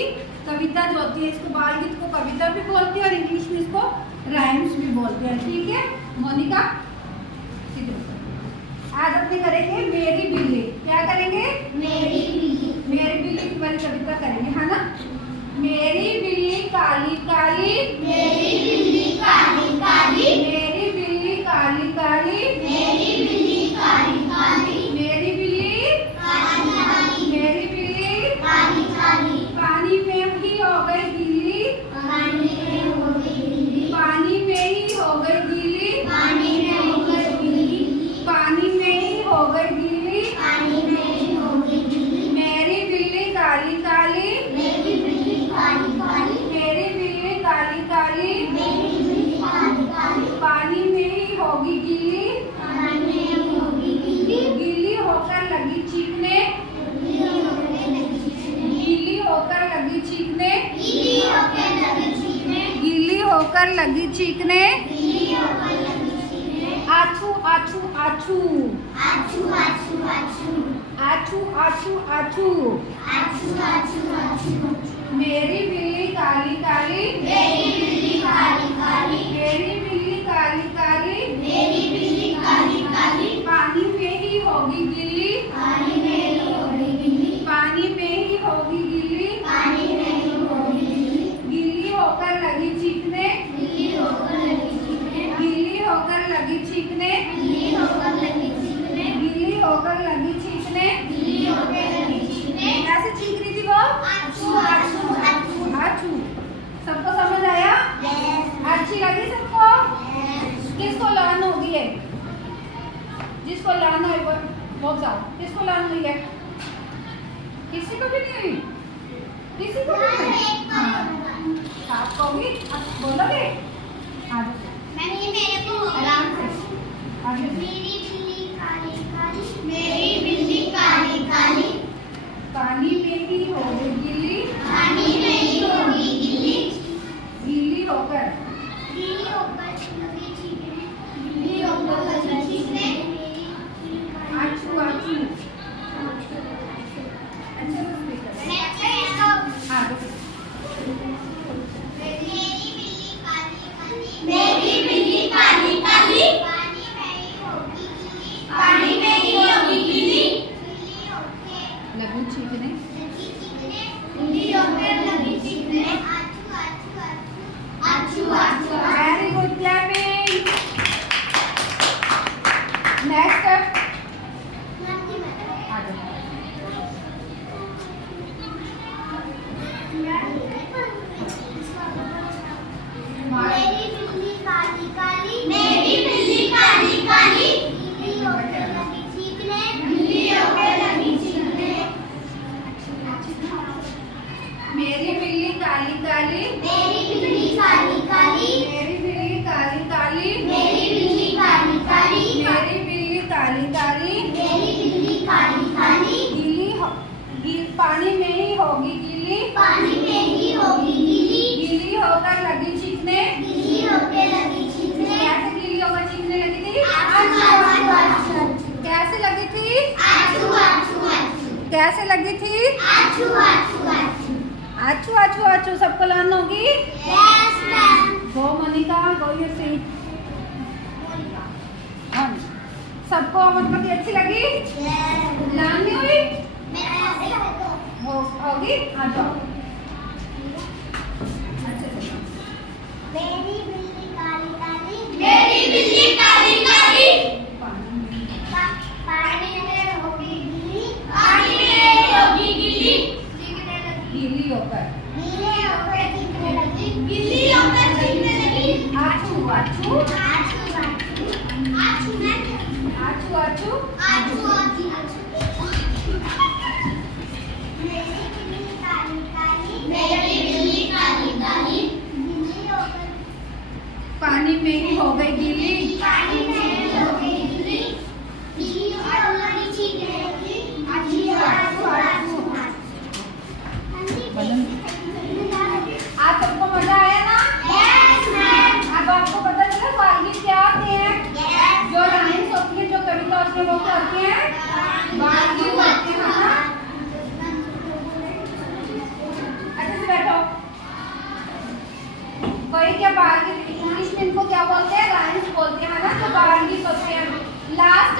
की कविता जो होती है, इसको बाल गीत को कविता भी बोलते हैं और इंग्लिश में इसको राइम्स भी बोलते हैं। ठीक है मोनिका, आज अपने करेंगे मेरी बिल्ली। क्या करेंगे? मेरी बिल्ली। मेरी बिल्ली वाली कविता करेंगे, है ना। मेरी बिल्ली काली काली, मेरी बिल्ली काली काली, मेरी बिल्ली काली काली, मेरी बिल्ली काली काली, मेरी बिल्ली काली काली, मेरी बिल्ली काली काली, पानी में ही हो गई गीली, पानी में हो गई गीली, पानी में ही हो गई गीली, पानी में हो गई गीली, पानी में ही हो गई गीली, पानी में ही हो गई गीली, मेरी बिल्ली काली काली, मेरी बिल्ली काली काली, मेरी बिल्ली काली काली, मेरी बिल्ली काली काली, पानी में ही होगी गीली, पानी में ही होगी गीली, गीली होकर लगी चीखने, गीली होकर लगी चीखने, गीली होकर लगी चीखने, गीली होकर लगी चीखने, गीली होकर लगी चीखने, आछू आछू आछू, आछू आछू आछू, आछू आछू आछू, आछू आछू आछू, मेरी बिल्ली काली काली, मेरी बिल्ली काली काली, मेरी बिल्ली काली काली, मेरी बिल्ली काली काली, पानी में ही होगी गिल्ली, पानी में ही होगी गिल्ली, पानी में ही होगी गिल्ली, पानी में ही होगी गिल्ली, गिल्ली होकर लगी चीखने, गिल्ली होकर लगी चीखने, गिल्ली होकर लगी चीखने, गिल्ली होकर लगी चीखने, गिल्ली होकर लगी चीखने, गिल्ली होकर लगी चीखने, कैसे चीख रही थी वो? आछू आछू आछू आछू। सबको समझ आया? अच्छी लगी सबको? किसको लान होगी है? जिसको लान है वो जाओ। किसको लान हुई है? किसी को भी नहीं हुई? किसी को भी नहीं? आपको होगी? बोलोगे? मेरे को आराम से आगे। मेरी बिल्ली काली काली, मेरी बिल्ली काली काली, पानी में ही होगी गिल्ली, पानी में ही होगी गिल्ली, गिल्ली होकर, गीली होकर लगी चीखने, गीली होकर लगी चीखने, आछू आछू। अच्छा बस स्पीकर आगे। मेरी बिल्ली काली काली, पानी में ही होगी गिल्ली, लघु चीखने, गीली होकर लगी चीखने, आछू आछू आछू। Very good clapping. नेक्स्ट मेरी बिल्ली काली काली, मेरी बिल्ली काली काली, गीली होकर लगी चीखने, गीली होकर लगी चीखने, मेरी बिल्ली काली काली, मेरी बिल्ली काली काली, मेरी बिल्ली काली काली, मेरी बिल्ली काली काली, मेरी बिल्ली काली काली, मेरी बिल्ली काली काली, पानी में ही होगी गीली, पानी में ही होगी गीली, गीली होकर लगी चीखने, गीली होकर लगी चीखने, कैसे गीली होकर चीखने लगी थी? आछू आछू आछू, कैसे लगी थी? आछू आछू आछू, कैसे लगी थी? आछू आछू आछू। आछू आछू आछू। सबको लान होगी? Yes, ma'am. Go Monica, go your seat. सबको मतलब अच्छी लगी? Yes. लान नहीं हुई? मेरा होगी? आ जाओ अच्छे से। मेरी बिल्ली काली काली, मेरी बिल्ली काली काली, पानी में होगी गिल्ली, पानी में होगी गिल्ली, चीखने लगी, गीली होकर, गीले होकर चीखने लगी, गिल्ली होकर चीखने लगी, आछू आछू आछू आछू, आछू आछू आछू। आछू आछू आछू। मेरी बिल्ली काली काली, मेरी बिल्ली काली काली, गीली होकर पानी में ही हो गई गीली, पानी में हो गई गिल्ली, गीली होकर लगी चीखने लगी, आछू आछू आछू। आज सबको मजा आया ना? Yes, ma'am. अब आपको पता चला बालगीत क्या होते हैं? Yes. जो लाइन्स होती है, जो कविता होती है, वो क्या होती है? बालगीत होती है ना? अच्छा क्या बोलते हैं, राइम्स बोलते हैं ना, जो गारंटी होते हैं। लास्ट